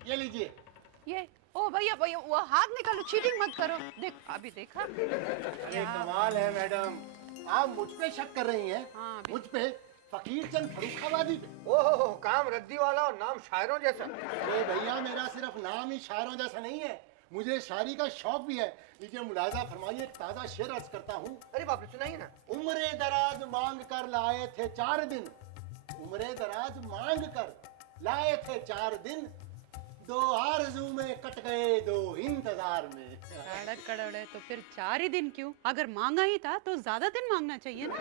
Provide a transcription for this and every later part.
ये लीजिए। ये ओ भैया भैया वो हाथ निकालो, चीटिंग मत करो। देख अभी देखा ये कमाल है मैडम, आप मुझ पे शक कर रही हैं? हाँ, मुझ पे? फकीर चंद फर्रुखाबादी पे? ओहो, काम रद्दी वाला और नाम शायरों जैसा। अरे भैया, मेरा सिर्फ नाम ही शायरों जैसा नहीं है, मुझे शायरी का शौक भी है। लीजिए मुलाजा फरमाइए, ताजा शेर अर्ज करता हूँ। अरे बाप रे, सुनाइए ना। उम्रे दराज मांग कर लाए थे 4 दिन, उम्रे दराज मांग कर लाए थे 4 दिन, 2 आरज़ू में कट गए 2 इंतजार में। कड़क कड़क है तो फिर 4 ही दिन क्यों? अगर मांगा ही था तो ज्यादा दिन मांगना चाहिए ना।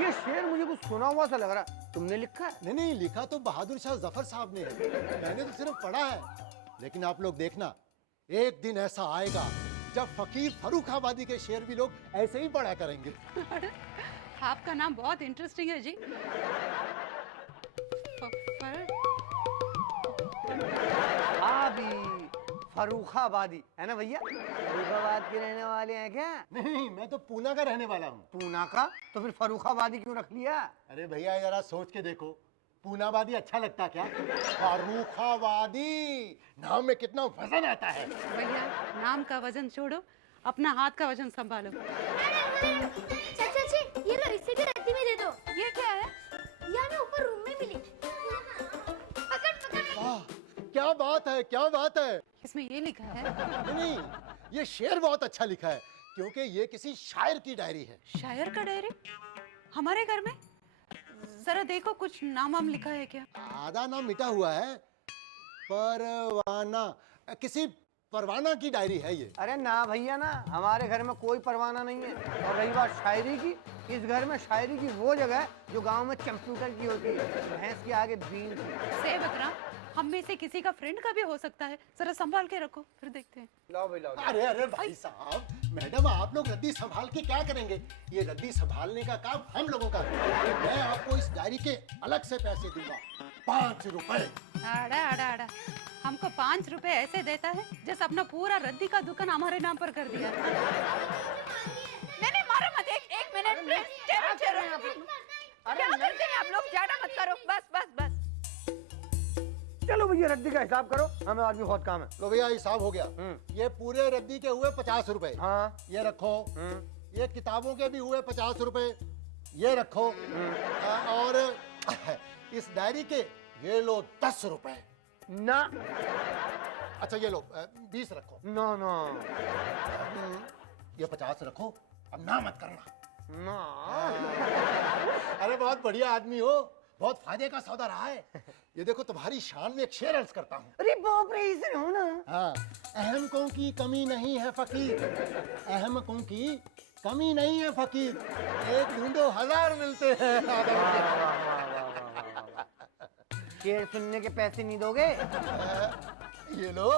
ये शेर मुझे कुछ सुना हुआ सा लग रहा है, तुमने लिखा है? नहीं नहीं, लिखा तो बहादुर शाह जफर साहब ने है, मैंने तो सिर्फ पढ़ा है। लेकिन आप लोग देखना, एक दिन ऐसा आएगा जब फकीर फर्रुखाबादी के शेर भी लोग ऐसे ही पढ़ा करेंगे। आपका नाम बहुत इंटरेस्टिंग है जी। भाभी फर्रुखाबादी है ना भैया? फर्रुखाबाद के रहने वाले हैं क्या? नहीं, मैं तो पूना का रहने वाला हूँ। पूना का? तो फिर फर्रुखाबादी क्यों रख लिया? अरे भैया जरा सोच के देखो, पूनाबादी अच्छा लगता क्या? फर्रुखाबादी नाम में कितना वजन आता है। भैया नाम का वजन छोड़ो, अपना हाथ का वजन संभालो। चाची ये लो, इसे भी रद्दी में दे दो। ये क्या है? ये हमें ऊपर रूम में मिली। पकड़ पकड़। वाह, क्या बात है, क्या बात है। इसमें ये लिखा है? नहीं, ये शेर बहुत अच्छा लिखा है, क्योंकि ये किसी शायर की डायरी है। शायर का डायरी हमारे घर में? जरा देखो, कुछ नाम वाम लिखा है क्या? आधा नाम मिटा हुआ है, परवाना, किसी परवाना की डायरी है ये। अरे ना भैया ना, हमारे घर में कोई परवाना नहीं है। और रही बात शायरी की, इस घर में शायरी की वो जगह है जो गांव में कंप्यूटर की होती है, भैंस के आगे बीन। सेवक राम, हम में से किसी का फ्रेंड का भी हो सकता है, जरा संभाल के रखो, फिर देखते हैं। लाओ भाई लाओ। अरे अरे भाई साहब, मैडम आप लोग रद्दी संभाल के क्या करेंगे? ये रद्दी संभालने का काम हम लोगों का है। मैं आपको इस डायरी के अलग से पैसे दूंगा, 5 रुपए। आड़ा आड़ा आड़ा, हमको 5 रुपए ऐसे देता है जैसे अपना पूरा रद्दी का दुकान हमारे नाम पर कर दिया। नहीं नहीं मारो मत, एक मिनट। क्या करते हैं आप लोग? ज्यादा मत करो, बस बस बस। चलो भैया रद्दी का हिसाब करो, हमें और भी बहुत काम है। लो भैया हिसाब हो गया। ये पूरे रद्दी के हुए 50 रुपए। हाँ। ये रखो। ये किताबों के भी हुए 50 रुपए, ये रखो। और इस डायरी के ये लो 10 रुपए। ना। अच्छा ये लो 20 रखो। नो नो ये 50 रखो, अब ना मत करना। ना। अरे बहुत बढ़िया आदमी हो, बहुत फायदे का सौदा रहा है। ये देखो तुम्हारी शान में एक शेर अर्ज करता हूँ। अरे बाप रे, इसे हो ना। हाँ, अहमकों की कमी नहीं है फकीर, अहमकों की कमी नहीं है फकीर, एक ढूंढो 1000 मिलते हैं। शेर सुनने के पैसे नहीं दोगे? ये लो।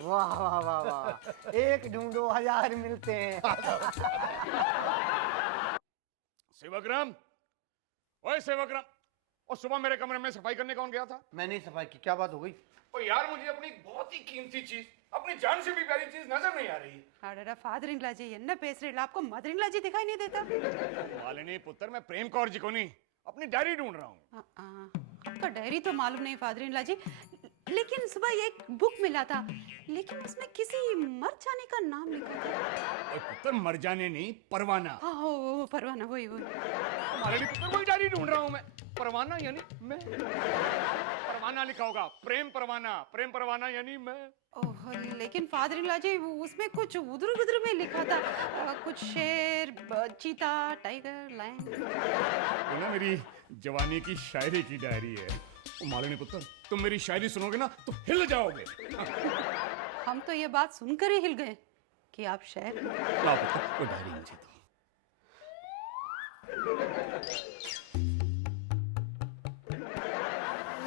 वाह वाह वाह वाह, एक ढूंढो 1000 मिलते हैं। सेवकराम, ओए सेवकराम, और सुबह मेरे कमरे में सफाई करने कौन गया था? मैंने सफाई की, क्या बात हो गई? और यार मुझे अपनी बहुत ही कीमती चीज, अपनी जान से भी प्यारी चीज नजर नहीं आ रही है। अरे फादर इन लॉ जी என்ன பேசுறீங்க? आपको मदर इन लॉ जी दिखाई नहीं देता? मालिनी पुत्र, मैं प्रेम कौर जी को नहीं, अपनी डायरी ढूंढ रहा हूँ। आपका डायरी तो मालूम नहीं फादर इन लॉ जी, लेकिन सुबह एक बुक मिला था, लेकिन उसमें किसी मर जाने का नाम लिखा था। ओए पुत्र, मर जाने नहीं, परवाना। हाँ वो परवाना, वही। मालिनी पुत्र, वही डायरी ढूंढ रहा हूँ मैं। परवाना यानी मैं, परवाना लिखा होगा, प्रेम परवाना यानी मैं। ओह, लेकिन फादर इन लॉ जी उसमें कुछ उधर उधर में लिखा था, कुछ शेर, चीता, टाइगर, लायन। ये ना मेरी जवानी की शायरी की डायरी है। मालिनी पुत्र, तुम मेरी शायरी सुनोगे ना तो हिल जाओगे। हम तो ये बात सुनकर ही हिल गए कि आप शायर। लाओ पुत्र, वो डायरी मुझे दो।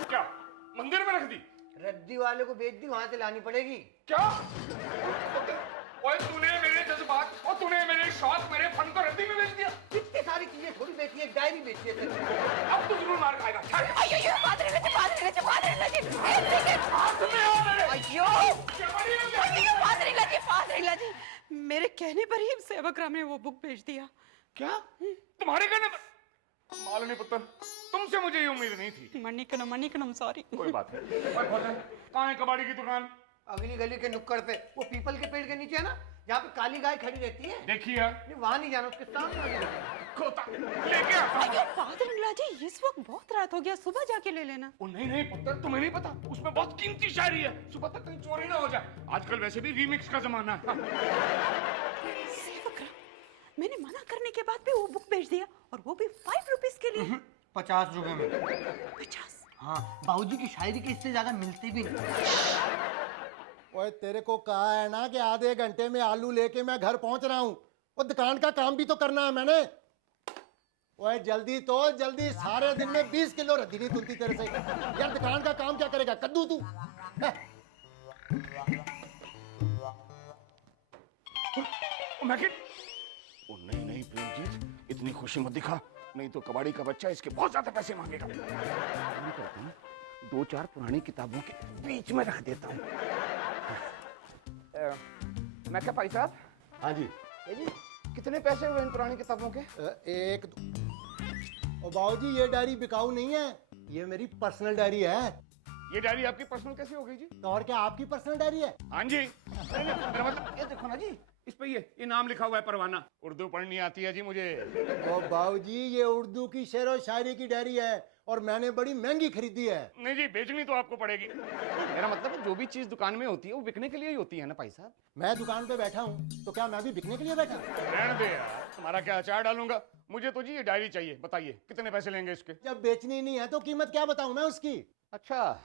क्या मंदिर में रख दी? रद्दी वाले को बेच दी, वहां से लानी पड़ेगी। क्या? ओए तूने मेरे जज्बात और तूने मेरे शौक, मेरे फन को रद्दी में बेच दिया। इतनी सारी चीजें थोड़ी बेची है, एक डायरी बेची है। अब तो जरूर मार खाएगा। Father in law ji, father in law ji, मेरे कहने पर ही सेवक राम ने वो बुक भेज दिया। क्या? तुम्हारे कहने पर? मालिनी पुत्र, तुमसे मुझे ये उम्मीद नहीं थी। मणिकणम, सॉरी। कोई बात नहीं। कहाँ है कबाड़ी की दुकान? अगली गली के नुक्कड़ पे, वो पीपल के पेड़ के नीचे है ना, जहाँ पे काली गाय खड़ी रहती है। देखिए नहीं, वहाँ नहीं जाना, उसके सामने वाली गली। खोता लेके आता हूँ। अरे फादर इन लॉ जी, इस वक्त बहुत रात हो गया, सुबह जाके ले लेना। ओ नहीं नहीं पुत्र, तुम्हें नहीं पता, उसमें बहुत कीमती शायरी है, सुबह तक कहीं चोरी ना हो जाए। आजकल वैसे भी रीमिक्स का जमाना है। सेवक, मैंने मना करने के बाद भी वो बुक बेच दिया, और वो भी 5 रुपीस के लिए। 50 रुपए में। 50? हाँ, बाबूजी की शायरी के इससे ज्यादा मिलते भी नहीं। ओए तेरे को कहा है ना कि आधे घंटे में आलू लेके मैं घर पहुंच रहा हूँ। वो दुकान का काम भी तो करना है मैंने। ओए जल्दी तो जल्दी, सारे दिन में 20 किलो रद्दी नहीं तुलती तेरे से। यार दुकान का काम क्या करेगा कद्दू तू? ओ नहीं नहीं प्रेमजीत, इतनी खुशी मत दिखा, नहीं तो कबाड़ी का बच्चा इसके बहुत ज्यादा पैसे मांगेगा। मैं करता हूँ, 2-4 पुरानी किताबों के बीच में रख देता हूँ। मैं क्या भाई साहब? हाँ जी। जी कितने पैसे हुए इन पुरानी किताबों के? एक ओ बाबूजी, ये डायरी बिकाऊ नहीं है, ये मेरी पर्सनल डायरी है। ये डायरी आपकी पर्सनल कैसे हो गई जी? तो और क्या आपकी पर्सनल डायरी है? हाँ जी। नहीं, नहीं, मेरा मतलब ये देखो ना जी, इस पे ये नाम लिखा हुआ है परवाना। उर्दू पढ़नी आती है जी मुझे। ओ बाबूजी, ये उर्दू की शेर और शायरी की डायरी है, और मैंने बड़ी महंगी खरीदी है। नहीं जी, बेचनी तो आपको पड़ेगी। मेरा मतलब जो भी चीज दुकान में होती है वो बिकने के लिए ही होती है ना भाई साहब। मैं दुकान पे बैठा हूँ तो क्या मैं भी बिकने के लिए बैठा? रहने दे यार, तुम्हारा क्या अचार डालूंगा। मुझे तो जी ये डायरी चाहिए, बताइए कितने पैसे लेंगे इसके? जब बेचनी नहीं है तो कीमत क्या बताऊं मैं उसकी? अच्छा,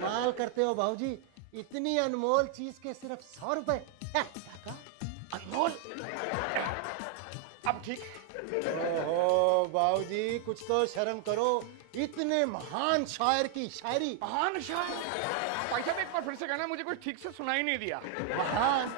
माल करते हो बाबूजी, इतनी अनमोल चीज के सिर्फ 100 रुपए। अनमोल। अब ठीक। ओहो बाबूजी, कुछ तो शर्म करो, इतने महान शायर की शायरी। महान शायर? भाई साहब एक बार फिर से कहना, मुझे कुछ ठीक से सुनाई नहीं दिया। महान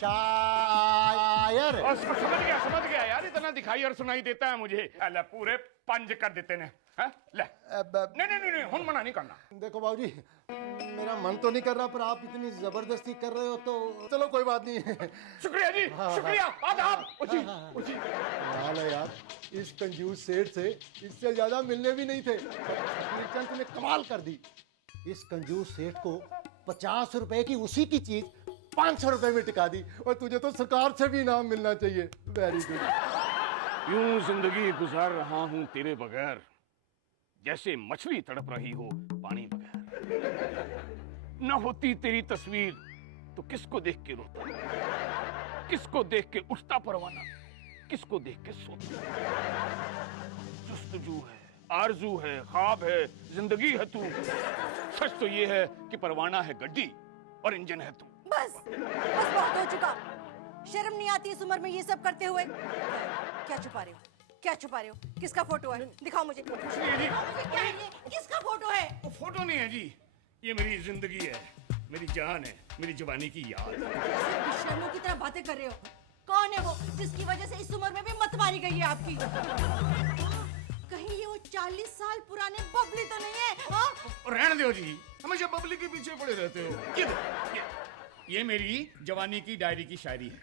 शायर। और समझ गया यार, इतना दिखाई और सुनाई देता है मुझे। अल्लाह पूरे 5 कर देते ने। हाँ? ले। नहीं, हुन मना नहीं करना। देखो बाबूजी, मेरा मन तो नहीं कर रहा, पर आप इतनी जबरदस्ती कर रहे हो तो चलो कोई बात नहीं। शुक्रिया जी, शुक्रिया। आदाब। हाल है यार, इस कंजूस सेठ से इससे ज्यादा मिलने भी नहीं थे। मीरचंद ने कमाल कर दी। इस कंजूस सेठ को 50 रुपए की उसी की चीज 500 रुपए में टिका दी, और तुझे तो सरकार से भी इनाम मिलना चाहिए। Very good. यूं जिंदगी गुजार रहा हूं तेरे बगैर, जैसे मछली तड़प रही हो पानी बगैर। न होती तेरी तस्वीर तो किसको देख के रोता, किसको देख के उठता परवाना, किसको देख के सोता। जुस्तजू है, आरजू है, ख्वाब है, जिंदगी है तू। सच तो ये है कि परवाना है गड्डी और इंजन है तू। बस बहुत हो चुका। शर्म नहीं आती इस उम्र में ये सब करते हुए? क्या छुपा रहे हो? क्या छुपा रहे हो? किसका फोटो है? दिखाओ मुझे। इसलिए जी, क्या है ये? किसका फोटो है? वो फोटो नहीं है जी, ये मेरी जिंदगी है, मेरी जान है, मेरी जवानी की याद। शर्मों की तरह बातें कर रहे हो। कौन है वो जिसकी वजह से इस उम्र में भी मत मारी गई है आपकी? कहीं ये वो 40 साल पुराने बबली तो नहीं है? हाँ? रहने दो जी, हमेशा बबली के पीछे पड़े रहते हो। ये मेरी जवानी की डायरी की शायरी है।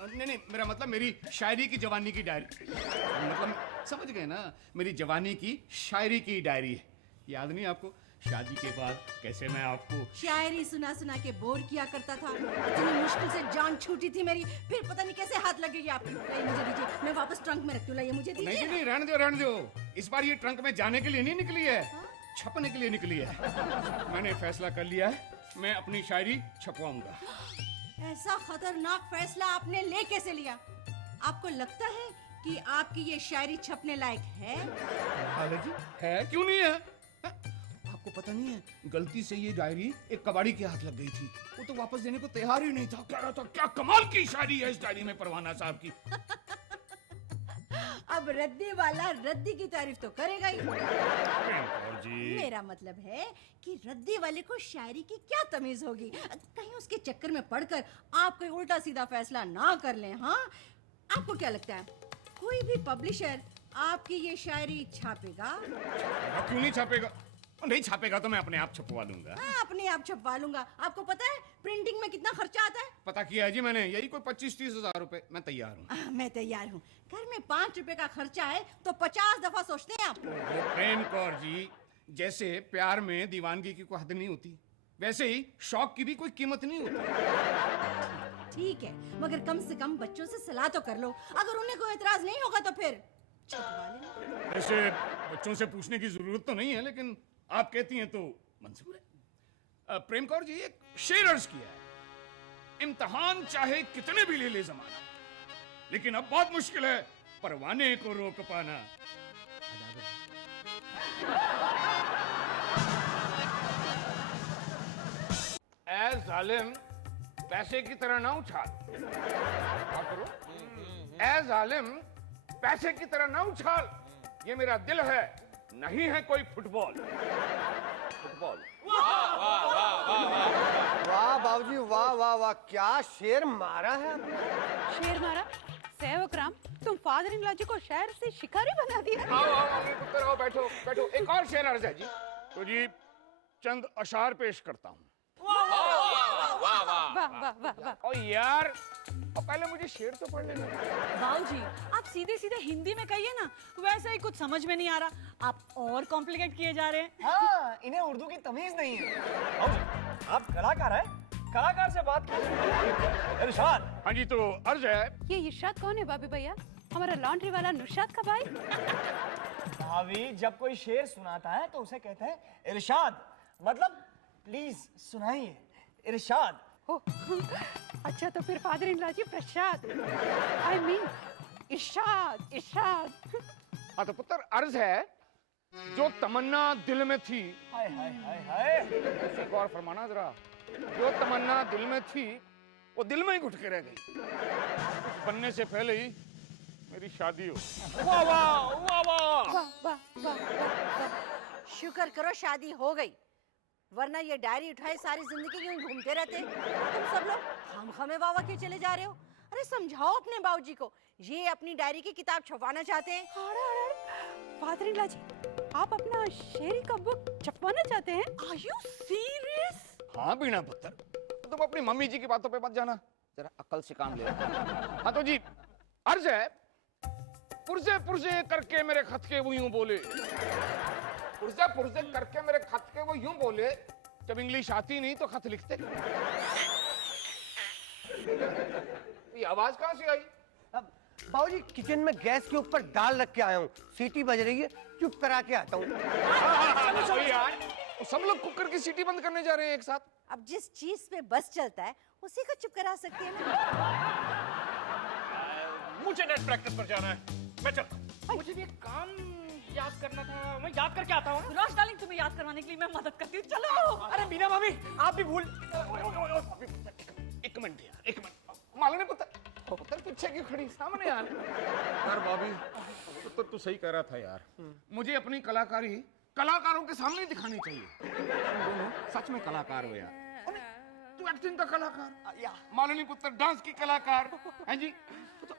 नहीं, मेरा मतलब मेरी शायरी की जवानी की डायरी, मतलब समझ गए ना, मेरी जवानी की शायरी की डायरी है। याद नहीं आपको, शादी के बाद कैसे मैं आपको शायरी सुना सुना के बोर किया करता था। इतनी मुश्किल से जान छूटी थी मेरी, फिर पता नहीं कैसे हाथ लग गई आपकी। लाइए मुझे दीजिए, मैं वापस ट्रंक में रखती हूँ। लाइए मुझे दीजिए। नहीं, रहने दो। इस बार ये ट्रंक में जाने के लिए नहीं निकली है, छपने के लिए निकली है। मैंने फैसला कर लिया है, मैं अपनी शायरी छपवाऊंगा। ऐसा खतरनाक फैसला आपने ले कैसे लिया? आपको लगता है कि आपकी ये शायरी छपने लायक है? जी है, क्यों नहीं है? आपको पता नहीं है, गलती से ये डायरी एक कबाड़ी के हाथ लग गई थी। वो तो वापस देने को तैयार ही नहीं था। कह रहा था क्या कमाल की शायरी है इस डायरी में परवाना साहब की। अब रद्दी वाला रद्दी की तारीफ तो करेगा ही। जी। मेरा मतलब है कि रद्दी वाले को शायरी की क्या तमीज होगी? कहीं उसके चक्कर में पड़कर आप कोई उल्टा सीधा फैसला ना कर लें। हाँ, आपको क्या लगता है कोई भी पब्लिशर आपकी ये शायरी छापेगा? क्यों नहीं छापेगा? नहीं छापेगा तो मैं अपने आप छपवा लूंगा। हाँ, अपने आप छपवा लूंगा। आपको पता है प्रिंटिंग में कितना खर्चा आता है? पता किया है जी मैंने, यही कोई 25-30 हजार रुपए। मैं तैयार हूँ। मैं तैयार हूँ। घर में 5 रुपए का खर्चा है तो 50 दफा सोचते हैं आप। प्रेम कौर जी, जैसे प्यार में दीवानगी की कोई हद नहीं होती, वैसे ही शौक की भी कोई कीमत नहीं होती। ठीक है, मगर कम से कम बच्चों से सलाह तो कर लो। अगर उन्हें कोई एतराज नहीं होगा तो फिर छुपवा लेना। ऐसे बच्चों से पूछने की जरूरत तो नहीं है, लेकिन आप कहती हैं तो मंजूर है। प्रेम कौर जी एक शेर अर्ज किया है, इम्तिहान चाहे कितने भी ले ले जमाना, लेकिन अब बहुत मुश्किल है परवाने को रोक पाना। ऐ जालिम पैसे की तरह ना उछाल। क्या करो? ऐ जालिम पैसे की तरह ना उछाल, ये मेरा दिल है, नहीं है कोई फुटबॉल। फुटबॉल। वाह बाबूजी, वाह वाह वाह, क्या शेर मारा है आपने। शेर मारा? सेवक राम, तुम फादर इन लॉ जी को शहर से शिकारी बना दिया। आओ आओ आओ पुत्र, आओ बैठो बैठो। एक और शेर अर्ज है जी। तो जी चंद अशार पेश करता हूँ। वाह वाह वाह वाह। और यार और पहले मुझे शेर तो पढ़ लेना। बाबूजी आप सीधे सीधे हिंदी में कहिए ना, वैसे ही कुछ समझ में नहीं आ रहा, आप और कॉम्प्लिकेट किए जा रहे हैं। हाँ, इन्हें उर्दू की तमीज नहीं है। आप कलाकार हैं, कलाकार से बात कीजिए। इरशाद। हाँ जी, तो अर्ज है। ये इरशाद कौन है बाबी भैया? हमारा लॉन्ड्री वाला नुशाद का भाई? भाभी जब कोई शेर सुनाता है तो उसे कहते हैं इरशाद, मतलब प्लीज सुनाइए। इरशाद। ओह, अच्छा तो फिर father in law ji Prasad, I mean इरशाद इरशाद। हाँ तो पुत्र अर्ज है, जो तमन्ना दिल में थी, हाय हाय हाय हाय। उसी गौर फरमाना जरा, जो तमन्ना दिल में थी वो दिल में ही घुट के रह गई। कुछ बनने से पहले ही मेरी शादी हो। वाह वाह वाह वाह। वाह वाह वाह वाह। शुक्र करो शादी हो गई, वरना ये डायरी उठाए सारी जिंदगी यूं घूमते रहते। तुम सब लोग खामखामे वावा क्यों चले जा रहे हो? अरे समझाओ अपने बाबूजी को, ये अपनी डायरी की किताब छपवाना चाहते हैं। फादर इन लॉ जी, आप अपना शेरी का बुक छपवाना चाहते हैं? Are you serious? हाँ बीना पुत्र, तुम अपनी मम्मी जी की बातों पे मत जाना, जरा अकल से काम ले। हाँ तो जी अर्ज है, पुरजे पुरजे करके मेरे खत के वो यूं बोले, पुरजे पुरजे करके मेरे खत के वो यूं बोले, जब इंग्लिश आती नहीं तो खत लिखते। ये आवाज कहाँ से आई? बाबूजी किचन में गैस के ऊपर दाल रख के आया हूँ, सीटी बज रही है, चुप करा के आता हूँ। यार सब लोग कुकर की सीटी बंद करने जा रहे हैं एक साथ। अब जिस चीज पे बस चलता है उसी को चुप करा सकते हैं ना। मुझे नेट प्रैक्टिस पर जाना है, मैं चलता हूँ। मुझे भी एक काम याद करना था, मैं याद करके आता हूँ। रोश डार्लिंग, तुम्हें याद करवाने के लिए मैं मदद करती हूँ, चलो। अरे मीना भाभी आप भी भूल। एक मिनट यार, एक मिनट। मालूम पुत्र, पुत्र पीछे क्यों खड़ी, सामने यार। यार भाभी पुत्र तू सही कह रहा था यार, मुझे अपनी कलाकारी कलाकारों के सामने ही दिखानी चाहिए। तुम दोनों सच में कलाकार हो यार। तू एक्टिंग का कलाकार, मालूम पुत्र डांस की कलाकार है जी। तो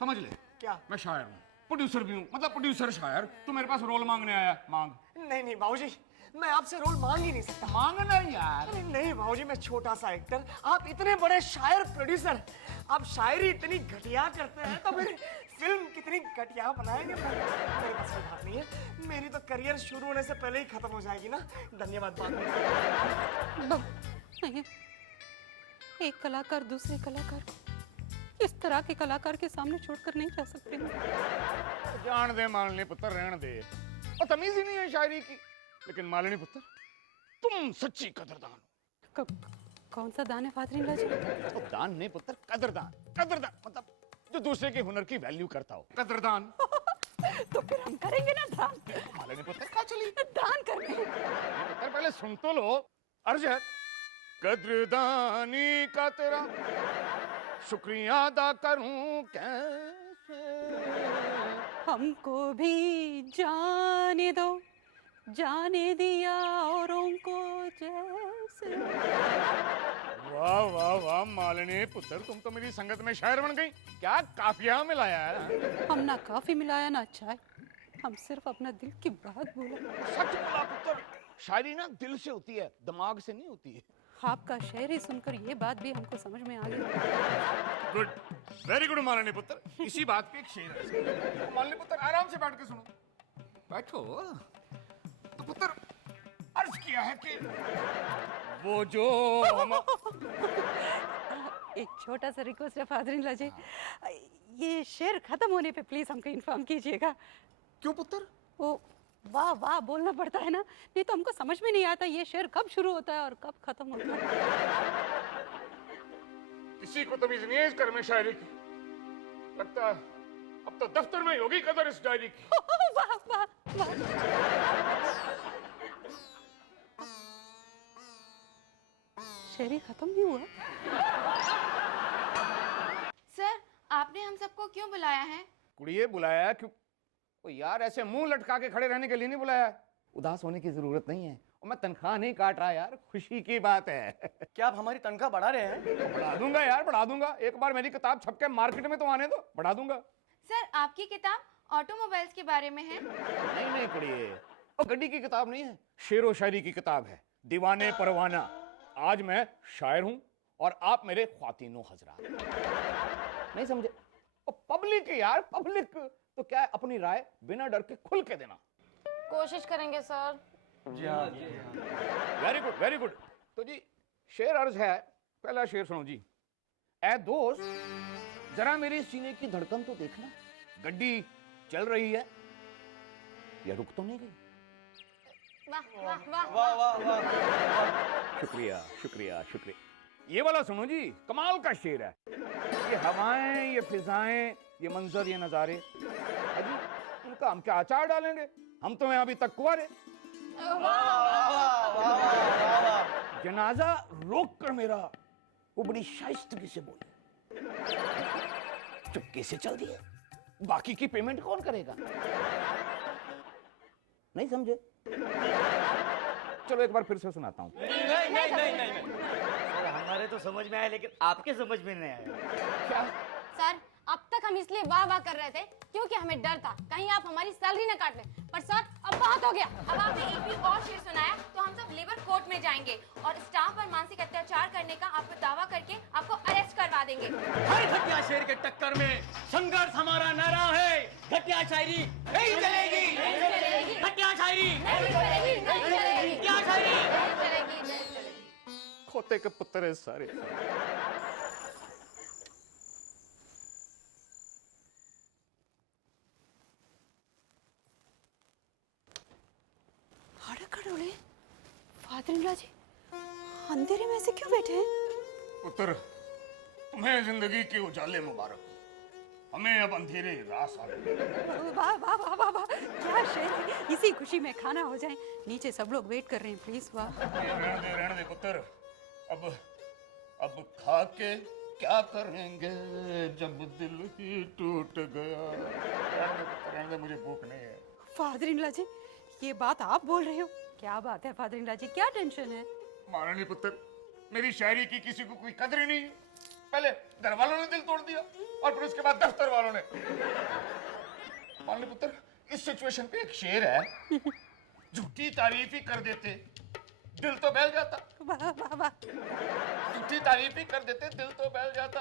समझ ले क्या? मैं शायर हूँ, प्रोड्यूसर भी हूँ, मतलब प्रोड्यूसर शायर। तू मेरे पास रोल मांगने आया, मांग। नहीं नहीं बाबूजी, मैं आपसे रोल मांग ही नहीं सकता। मांगना यार। अरे नहीं बाबूजी, मैं छोटा सा एक्टर, आप इतने बड़े शायर प्रोड्यूसर, आप शायरी इतनी घटिया करते हैं तो फिर फिल्म कितनी घटिया बनाएंगे। मेरे पास कोई बात नहीं है, मेरी तो करियर शुरू होने से पहले ही खत्म हो जाएगी ना। धन्यवाद। बात नहीं, एक कलाकार दूसरे कलाकार को इस तरह के कलाकार के सामने छोड़कर नहीं जा सकते। जान दे मालनी पुत्र, रहने दे, और तमीज ही नहीं है शायरी की। लेकिन मालनी पुत्र तुम सच्ची कदरदान हो। कौन सा दान है फादर इन लॉ जी? तो दान नहीं पुत्र, कदरदान। कदरदान मतलब जो दूसरे के हुनर की वैल्यू करता हो, कदरदान। तो फिर हम करेंगे ना दान। मालनी पुत्र क्या चली दान करने। पुत्र, पहले सुन तो लो। अर्ज है, कदरदानी का तेरा शुक्रिया अदा करूं कैसे, हमको भी जाने दो, जाने दिया औरों को जैसे। वाह वाह वाह मालिनी पुत्र, तुम तो मेरी संगत में शायर बन गई। क्या काफिया मिलाया है। हम ना काफी मिलाया ना चाय, हम सिर्फ अपना दिल की बात बोला। सच बोला पुत्र, शायरी ना दिल से होती है, दिमाग से नहीं होती है। आपका शायरी सुनकर ये बात भी हमको समझ में आ गई। गुड, वेरी गुड मालिनी पुत्र। इसी बात पे एक शेर है। मालिनी पुत्र आराम से बैठ के सुनो। बैठो। क्या है कि वो जो हम एक छोटा सा रिक्वेस्ट है फादर इन लॉ जी, ये शेर खत्म होने पे प्लीज हमको इन्फॉर्म कीजिएगा। क्यों पुत्र? वो वाह वाह बोलना पड़ता है ना, नहीं तो हमको समझ में नहीं आता ये शेर कब शुरू होता है और कब खत्म होता है। किसी को तमीज नहीं है इस घर में शायरी की। लगता है अब तो दफ्तर में ही होगी कदर इस डायरी की। वाह वाह वाह। शेर ही खत्म नहीं हुआ। सर आपने हम सबको क्यों बुलाया है? कुड़िए बुलाया है क्यों? ओ यार ऐसे मुंह लटका के खड़े रहने के लिए नहीं बुलाया है। उदास होने की जरूरत नहीं है और मैं तनख्वाह नहीं काट रहा यार, खुशी की बात है। क्या आप हमारी तनख्वाह बढ़ा रहे हैं? तो बढ़ा दूंगा यार, बढ़ा दूंगा। एक बार मेरी किताब छप के मार्केट में तो आने दो, बढ़ा दूंगा। सर आपकी किताब ऑटोमोबाइल्स के बारे में है? नहीं नहीं कुड़िए, और गड्डी की किताब नहीं है, शेरो शायरी की किताब है, दीवाने परवाना। आज मैं शायर हूं और आप मेरे ख्वातीनो हजरात। नहीं समझे? पब्लिक यार, पब्लिक तो क्या है, अपनी राय बिना डर के खुल के देना। कोशिश करेंगे सर। जी हाँ। Very good very good. तो जी शेर अर्ज है, पहला शेर सुनो जी। ऐ दोस्त जरा मेरे सीने की धड़कन तो देखना, गड्डी चल रही है या रुक तो नहीं गई? वाह वाह वाह वाह वाह वाह। शुक्रिया शुक्रिया शुक्रिया। ये वाला सुनो जी, कमाल का शेर है। ये हवाएं, ये फिजाएं, ये मंजर, ये नजारे, अजी इनका हम क्या अचार डालेंगे? हम तो हैं अभी तक कुंवारे। जनाजा रोक कर मेरा वो बड़ी शाइस्तगी से बोले, चुपके से चल दिया, बाकी की पेमेंट कौन करेगा? नहीं समझे? चलो एक बार फिर से सुनाता हूँ। नहीं। सर हमारे तो समझ में आया लेकिन आपके समझ में नहीं आया। क्या? सर अब तक हम इसलिए वाह वाह कर रहे थे क्योंकि हमें डर था कहीं आप हमारी सैलरी न काट लें, पर सर अब बहुत हो गया। अब आपने एक भी और शेर सुनाया तो हम सब लेबर कोर्ट में जाएंगे और स्टाफ पर मानसिक अत्याचार करने का आप दावा करके आपको अरेस्ट करवा देंगे। हर घटिया शेर के टक्कर में संघर्ष हमारा नारा है, घटिया शायरी नहीं चलेगी, घटिया शायरी नहीं चलेगी, नहीं चलेगी, क्या शायरी? नहीं चलेगी, नहीं चलेगी। खोते के पुत्र है सारे। खड़ोले फादर इन लॉ जी अंधेरे में ऐसे क्यों बैठे हैं? पुत्र तुम्हें जिंदगी के उजाले मुबारक, हमें अब अंधेरे रास आ गए। वाह वाह वाह वाह वाह, क्या शेर है। इसी खुशी में खाना हो जाए, नीचे सब लोग वेट कर रहे हैं प्लीज। वाह रहने दे पुत्र, अब खा के क्या करेंगे जब दिल ही टूट गया। रहने दे, मुझे भूख नहीं है। फादर इन लॉ जी ये बात आप बोल रहे हो? क्या बात है फादर इन लॉ जी, क्या टेंशन है? महारानी पुत्र, मेरी शायरी की किसी को कोई कदर ही नहीं है। पहले घर वालों ने दिल तोड़ दिया और फिर उसके बाद दफ्तर वालों ने। महारानी पुत्र, इस सिचुएशन पे एक शेर है, झूठी तारीफ ही कर देते दिल तो बहल जाता। वाह वाह वाह, झूठी तारीफ ही कर देते दिल तो बहल जाता,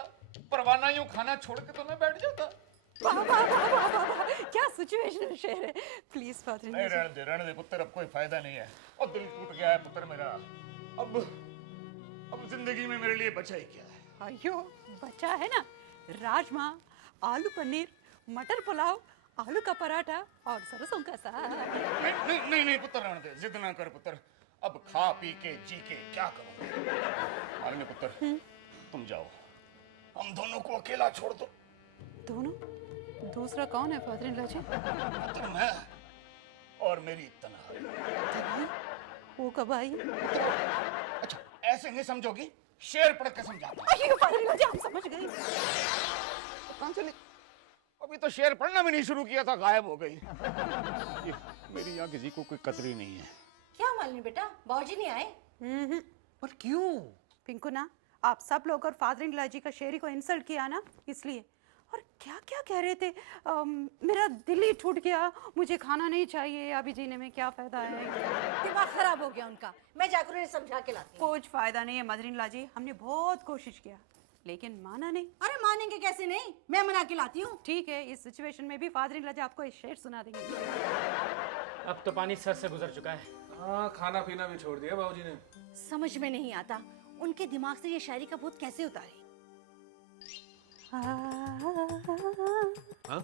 परवाना यूं खाना छोड़ के तो मैं बैठ जाता। वाह वाह वाह वाह वाह वाह, क्या सिचुएशनल शेर है। प्लीज फादर इन लॉ नहीं, जी। रहने दे पुत्र, अब कोई फायदा नहीं है और दिल टूट गया है पुत्र मेरा। अब जिंदगी में मेरे लिए बचा ही क्या है? अयो बचा है ना, राजमा, आलू पनीर, मटर पुलाव, आलू का पराठा और सरसों का साग। नहीं पुत्र, रहने दे, जिद ना कर पुत्र। अब खा पी के जी के क्या करूंगा? मालूम है पुत्र, तुम जाओ, हम दोनों को अकेला छोड़ दो। दोनों? दूसरा कौन है फादर इन लॉ जी? पुत्र मैं और मेरी तन्हाई। तन्हाई? वो कब आई? अच्छा ऐसे नहीं समझोगी, शेर पढ़ के समझाता। अयो फादर इन लॉ जी हम समझ गए। कहां चली? अभी तो शेर पढ़ना भी नहीं शुरू किया था, गायब हो गई। ये मेरी यहाँ किसी को कोई कदर ही नहीं है। क्या मालूम बेटा, बाबूजी नहीं आए? पर क्यों? पिंकू ना, आप सब लोग और फादर इन लॉ जी का शेरी को इंसल्ट किया ना, इसलिए। और क्या क्या कह रहे थे, मेरा दिल ही टूट गया, मुझे खाना नहीं चाहिए, अभी जीने में क्या फायदा है। दिमाग खराब हो गया उनका, मैं जाकर उन्हें समझा के लाती हूँ। कुछ फायदा नहीं है मदर इन लॉ जी, हमने बहुत कोशिश किया लेकिन माना नहीं। अरे मानेंगे कैसे नहीं, मैं मना के लाती हूँ। ठीक है, इस सिचुएशन में भी फादर इन लॉ जी आपको एक शेर सुना देंगे। अब तो पानी सर से गुजर चुका है, हाँ, खाना पीना भी छोड़ दिया बाबूजी ने। समझ में नहीं आता उनके दिमाग से ये शायरी का भूत कैसे उतारे। हाँ?